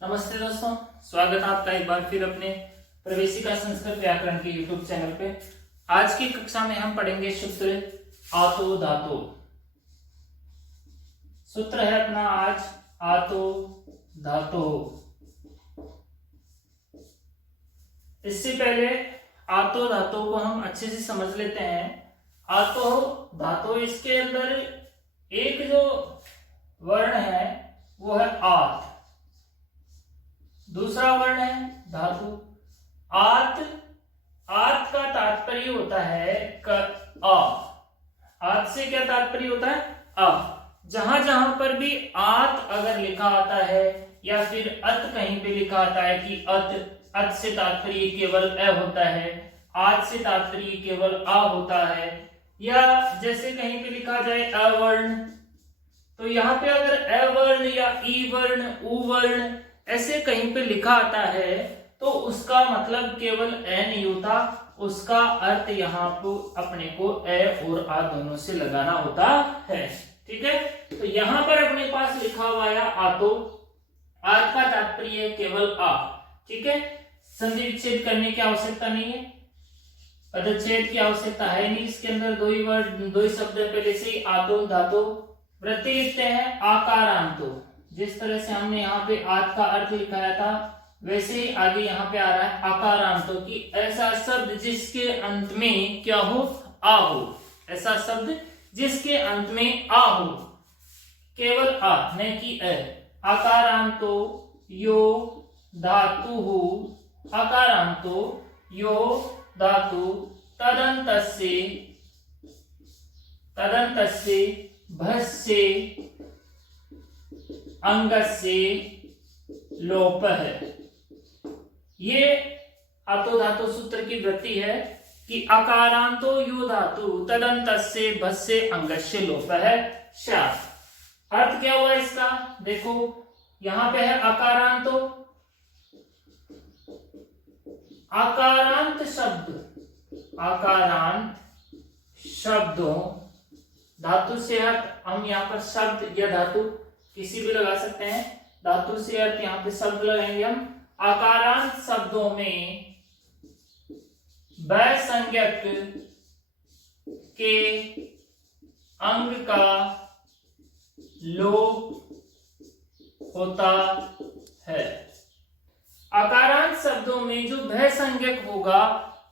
नमस्ते दोस्तों, स्वागत है आपका एक बार फिर अपने प्रवेशिका संस्कृत व्याकरण के यूट्यूब चैनल पे। आज की कक्षा में हम पढ़ेंगे सूत्र आतो धातो। सूत्र है अपना आज आतो धातो। इससे पहले आतो धातो को हम अच्छे से समझ लेते हैं। आतो धातो, इसके अंदर एक जो वर्ण है वो है आत, दूसरा वर्ण है धातु। आत का तात्पर्य होता है अ। आत से क्या तात्पर्य होता है? अ। जहां जहां पर भी आत अगर लिखा आता है या फिर अत कहीं पे लिखा आता है कि अत से तात्पर्य केवल अ होता है, आत से तात्पर्य केवल आ होता है, या जैसे कहीं पे लिखा जाए अवर्ण, तो यहाँ पे अगर अवर्ण या ई वर्ण, उ वर्ण ऐसे कहीं पे लिखा आता है तो उसका मतलब केवल ए नहीं होता, उसका अर्थ यहाँ पे अपने को ए और आ दोनों से लगाना होता है। ठीक है, तो यहाँ पर अपने पास लिखा हुआ है आतो। आत का तात्पर्य है केवल आ। ठीक है, संधि विच्छेद करने की आवश्यकता नहीं है, पदच्छेद की आवश्यकता है नहीं, इसके अंदर दो ही शब्द है पहले से ही, आतो धातो। वृत्ति लिखते हैं आकारांतो। जिस तरह से हमने यहाँ पे आत का अर्थ लिखाया था वैसे ही आगे यहाँ पे आ रहा है आकारांतो, की ऐसा शब्द जिसके अंत में क्या हो? आ हो। ऐसा शब्द जिसके अंत में आ हो, केवल आ न कि अ। आकारांतो यो धातु हो, आकारांतो यो धातु तदंतस्य भस्य अंगस्य लोप है। ये आतो धातु सूत्र की वृत्ति है कि आकारांतो यो धातु तदंतस्य भस्य अंगस्य लोप है। अर्थ क्या हुआ इसका? देखो यहां पे है आकारांतो, आकारांत शब्दों, धातु से अर्थ हम यहाँ पर शब्द या धातु किसी भी लगा सकते हैं, धातु से अर्थ यहाँ पे शब्द लगाएंगे हम। आकारांत शब्दों में वसंज्ञक के अंग का लोप होता है। आकारांत शब्दों में जो भय संज्ञक होगा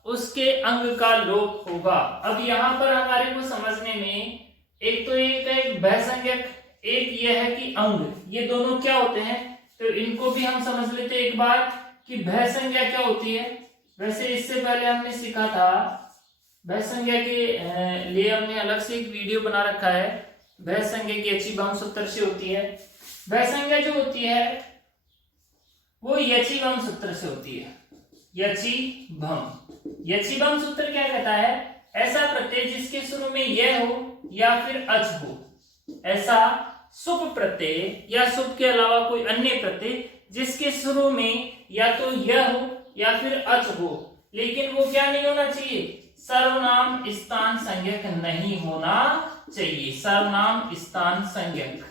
उसके अंग का लोप होगा। अब यहां पर हमारे को समझने में एक तो एक भय संज्ञक, एक यह है कि अंग, ये दोनों क्या होते हैं तो इनको भी हम समझ लेते एक बार कि भय संज्ञा क्या होती है। वैसे इससे पहले हमने सीखा था, भय संज्ञा के लिए हमने अलग से एक वीडियो बना रखा है। भय संज्ञा की यची भम सूत्र से होती है। भय संज्ञा जो होती है वो यची भम सूत्र से होती है। यची भम सूत्र क्या कहता है? ऐसा प्रत्यय जिसके शुरू में यह हो या फिर अच हो, ऐसा सुप प्रत्यय या सुप के अलावा कोई अन्य प्रत्यय जिसके शुरू में या तो यह हो या फिर अच हो, लेकिन वो क्या नहीं होना चाहिए? सर्वनाम स्थान संज्ञक नहीं होना चाहिए। सर्वनाम स्थान संज्ञक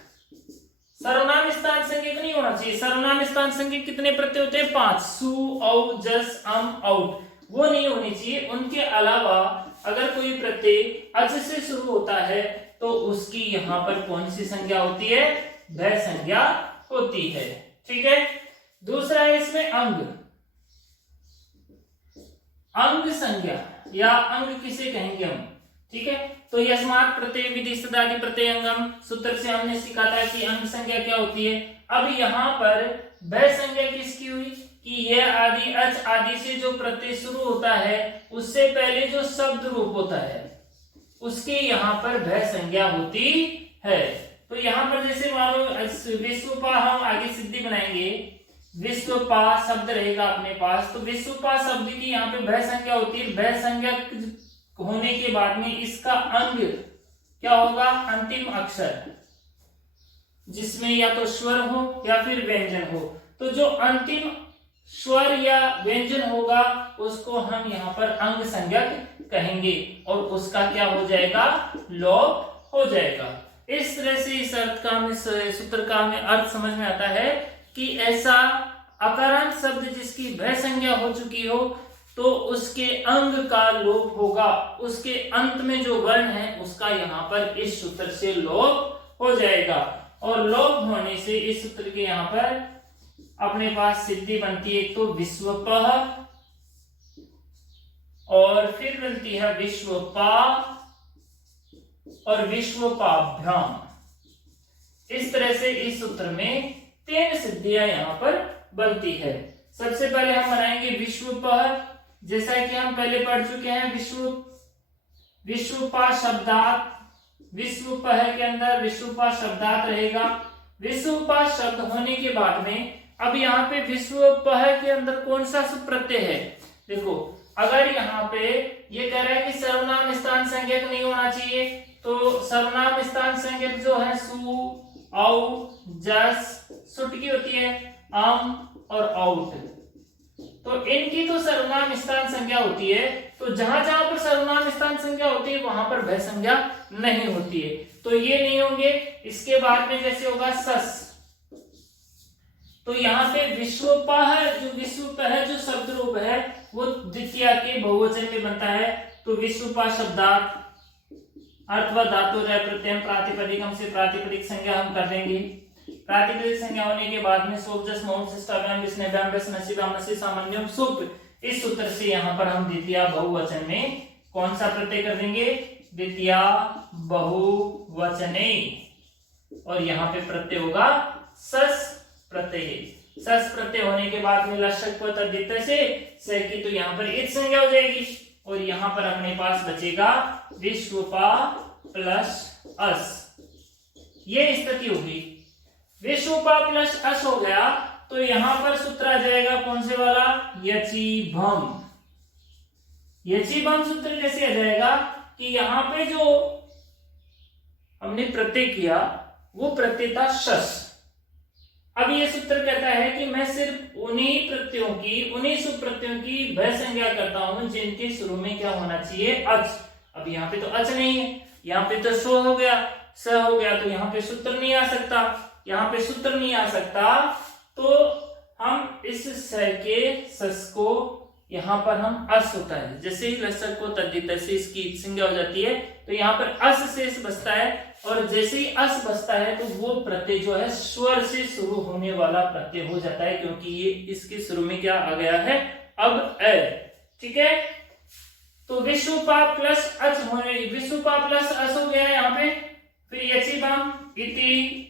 नहीं होना चाहिए। सर्वनाम स्थान संज्ञक कितने प्रत्यय होते हैं? 5, सु, औ, जस, अम, औट, वो नहीं होनी चाहिए। उनके अलावा अगर कोई प्रत्यय अच से शुरू होता है तो उसकी यहां पर कौन सी संज्ञा होती है? भय संज्ञा होती है। ठीक है, दूसरा है इसमें अंग संज्ञा या अंग किसे कहेंगे हम? ठीक है, तो यस्मात् प्रत्यय विधि सदादि प्रत्यय अंगम सूत्र से हमने सीखा था कि अंग संज्ञा क्या होती है। अब यहां पर भय संज्ञा किसकी हुई कि यह आदि, अच आदि से जो प्रत्यय शुरू होता है उससे पहले जो शब्द रूप होता है उसके यहाँ पर भय संज्ञा होती है। तो यहाँ पर जैसे मानो विश्वपा, हम आगे सिद्धि बनाएंगे, विश्वपा शब्द रहेगा अपने पास, तो विश्वपा शब्द की यहाँ पे भय संज्ञा होती है। भय संज्ञा होने के बाद में इसका अंग क्या होगा? अंतिम अक्षर, जिसमें या तो स्वर हो या फिर व्यंजन हो। तो जो अंतिम स्वर या व्यंजन होगा उसको हम यहाँ पर अंग संज्ञक कहेंगे और उसका क्या हो जाएगा? लोप हो जाएगा। इस तरह से इस अर्थ का हमें सूत्र का हमें अर्थ समझ में आता है कि ऐसा अकारांत शब्द जिसकी भय संज्ञा हो चुकी हो तो उसके अंग का लोप होगा, उसके अंत में जो वर्ण है उसका यहाँ पर इस सूत्र से लोप हो जाएगा। और लोप होने से इस सूत्र के यहाँ पर अपने पास सिद्धि बनती है, एक तो विश्वपः और फिर बनती है विश्वपा और विश्वपाभ्याम। इस तरह से इस सूत्र में 3 सिद्धियां यहाँ पर बनती है। सबसे पहले हम बनाएंगे विश्वपः, जैसा कि हम पहले पढ़ चुके हैं विश्वपा शब्दात, विश्वपः के अंदर विश्वपा शब्दात रहेगा। विश्वपा शब्द होने के बाद में अब यहाँ पे विश्वपः के अंदर कौन सा सुप्रत्यय है, देखो अगर यहाँ पे ये कह रहा है कि सर्वनाम स्थान संज्ञक नहीं होना चाहिए, तो सर्वनाम स्थान संज्ञक जो है सु, औ, जस, सुट की होती है, और आउट, तो इनकी तो सर्वनाम स्थान संज्ञा होती है। तो जहां जहां पर सर्वनाम स्थान संज्ञा होती है वहां पर भय संज्ञा नहीं होती है, तो ये नहीं होंगे। इसके बाद में जैसे होगा सस, तो यहाँ पे विश्वपः जो शब्द रूप है वो द्वितीय के बहुवचन में बनता है, तो विश्वपा शब्दात अर्थवा धातु रह प्रत्यय प्रातिपदिकम से प्रातिपदिक संज्ञा हम कर देंगे। प्रातिपदिक संज्ञा होने के बाद में सोपजस मौन शिष्टाभ्याम विष्णुभ्याम नसीबाम नसी सामान्यम सुप, इस सूत्र से यहाँ पर हम द्वितीय बहुवचन में कौन सा प्रत्यय कर देंगे, द्वितीय बहुवचने, और यहाँ पे प्रत्यय होगा सस प्रत्यय। सस प्रत्यय होने के बाद में लक्षक को तद्धित से की, तो यहाँ पर एक संज्ञा हो जाएगी और यहाँ पर अपने पास बचेगा विश्वपा प्लस अस, ये स्थिति होगी। विश्वपा प्लस अस हो गया तो यहाँ पर सूत्र आ जाएगा कौन से वाला, यचिभम। यचिभम सूत्र कैसे आ जाएगा कि यहाँ पे जो हमने प्रत्यय किया वो प्रत्यय था शस। अब ये सूत्र कहता है कि मैं सिर्फ उन्हीं प्रत्ययों की, उन्हीं सुप्रत्ययों की भय संज्ञा करता हूं जिनके शुरू में क्या होना चाहिए, अच। अब यहाँ पे तो अच नहीं है, यहाँ पे तो सो हो गया, स हो गया, तो यहाँ पे सूत्र नहीं आ सकता। यहाँ पे सूत्र नहीं आ सकता तो हम इस स के सस को यहाँ पर हम अस होता है, जैसे ही लसक को तद्धित से इसकी संज्ञा हो जाती है तो यहाँ पर अस शेष बचता है, और जैसे ही अस बचता है तो वो प्रत्यय जो है स्वर से शुरू होने वाला प्रत्यय हो जाता है, क्योंकि ये इसके शुरू में क्या आ गया है, अब ए। ठीक है, तो विश्वपा प्लस अच होने, विश्वपा प्लस अस हो गया है यहाँ पे। फिर यचिभम इति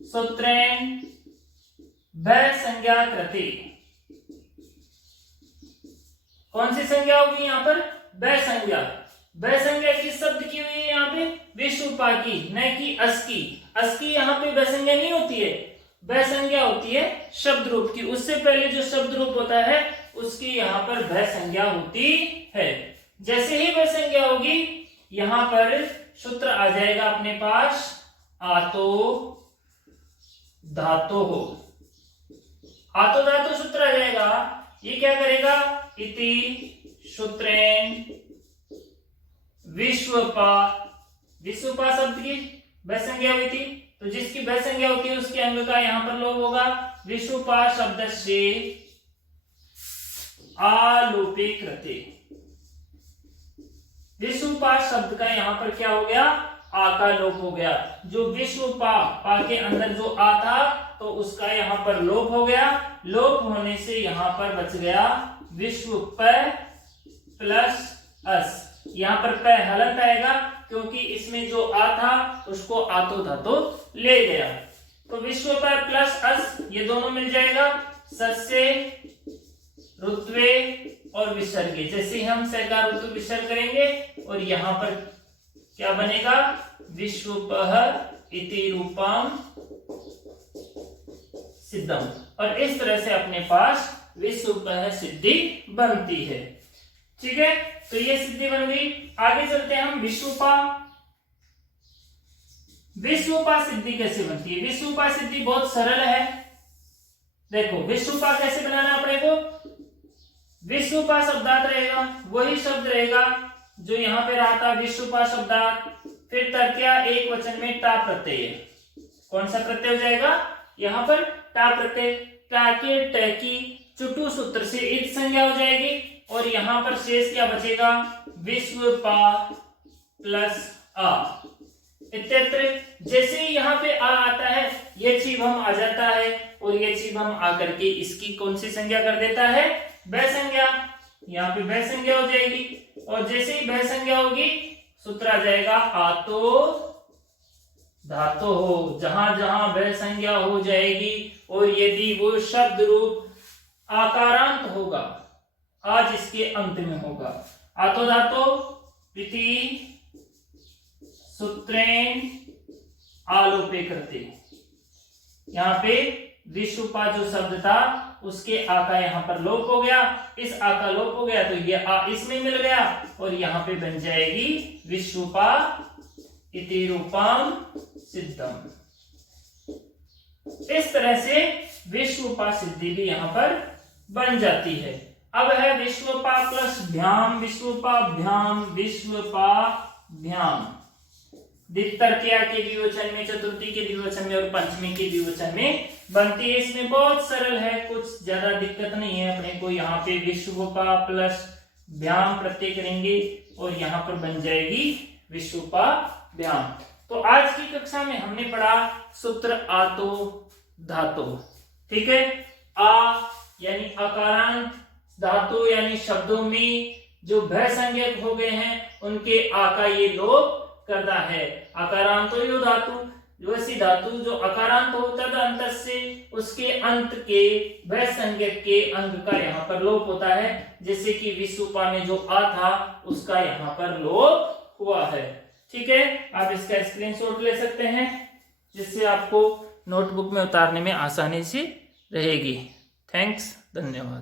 सूत्रेण भय संज्ञा कृति, कौन सी संज्ञा होगी यहाँ पर, भय संज्ञा। भय संज्ञा किस शब्द की हुई है यहाँ पे, विश्वपा की, न कि अस की। अस की यहाँ पे भय संज्ञा नहीं होती है, भय संज्ञा होती है शब्द रूप की, उससे पहले जो शब्द रूप होता है उसकी यहाँ पर भय संज्ञा होती है। जैसे ही भय संज्ञा होगी यहाँ पर सूत्र आ जाएगा अपने पास, आतो धातो हो, आतो धातो सूत्र आ जाएगा। ये क्या करेगा, इति सूत्रेण विश्वपा, विश्वपा शब्द की भय संज्ञा हुई थी, तो जिसकी भय संज्ञा होती है उसके अंग का यहाँ पर लोप होगा। विश्वपा शब्द से आलोपे कृते, विश्वपा शब्द का यहाँ पर क्या हो गया, आ का लोप हो गया। जो विश्वपा पा के अंदर जो आ था तो उसका यहाँ पर लोप हो गया। लोप होने से यहाँ पर बच गया विश्वप प्लस अस। यहाँ पर प हलंत आएगा क्योंकि इसमें जो आ था उसको आतो धातो ले गया, तो विश्वप प्लस अस ये दोनों मिल जाएगा। सस्य ऋत्वे और विसर्गे, जैसे हम स का ऋतु विसर्ग करेंगे और यहाँ पर क्या बनेगा, विश्वपः इति रूपम सिद्धम, और इस तरह से अपने पास विश्वपः सिद्धि बनती है। ठीक है, तो ये सिद्धि बन गई। आगे चलते हैं हम विश्वपा। विश्वपा सिद्धि कैसे बनती है, विश्वपा सिद्धि बहुत सरल है। देखो विश्वपा कैसे बनाना अपने को, विश्वपा शब्दार्थ रहेगा, वही शब्द रहेगा जो यहाँ पे रहा था विश्वपा शब्दार्थ, फिर तर्क्या एक वचन में टा प्रत्यय, कौन सा प्रत्यय हो जाएगा, यहाँ पर टा प्रत्यय टाके टैकी चुटु सूत्र से इत संज्ञा हो जाएगी और यहाँ पर शेष क्या बचेगा, विश्व पा प्लस आ इत्यत्र। जैसे ही यहाँ पे आ आता है ये छिभम आ जाता है और ये छिभम आकर के इसकी कौन सी संज्ञा कर देता है, बै संज्ञा। यहाँ पे बै संज्ञा हो जाएगी और जैसे ही बै संज्ञा होगी सूत्र आ जाएगा आतो धातो हो। जहां जहां बै संज्ञा हो जाएगी और यदि वो शब्द रूप आकारांत होगा, आज इसके अंत में होगा, आतो धातो इति सूत्रेण आलोपे करते। यहाँ पे विश्वपा जो शब्द था उसके आ का यहाँ पर लोप हो गया, इस आ का लोप हो गया तो ये आ इसमें मिल गया और यहाँ पे बन जाएगी विश्वपा इति रूपम सिद्धम। इस तरह से विश्वपा सिद्धि भी यहाँ पर बन जाती है। अब है विश्वपा प्लस भ्याम, विश्वपा भ्याम, विश्वपा भ्याम। तृतीया के द्विवचन में, चतुर्थी के द्विवचन में और पंचमी के द्विवचन में बनती है। इसमें बहुत सरल है, कुछ ज्यादा दिक्कत नहीं है अपने को। यहाँ पे विश्वपा प्लस भ्याम प्रत्यय करेंगे और यहाँ पर बन जाएगी विश्वपा भ्याम। तो आज की कक्षा में हमने पढ़ा सूत्र आतो धातो, ठीक है। आ यानी अकारांत, धातु यानी शब्दों में जो भय संज्ञक हो गए हैं उनके आ का ये लोप करता है। अकारांत यो धातु, वैसी धातु जो अकारांत हो तद अंत से उसके अंत के भय संज्ञक के अंग का यहाँ पर लोप होता है। जैसे कि विश्वपा में जो आ था उसका यहाँ पर लोप हुआ है, ठीक है। आप इसका स्क्रीनशॉट ले सकते हैं जिससे आपको नोटबुक में उतारने में आसानी से रहेगी। थैंक्स, धन्यवाद।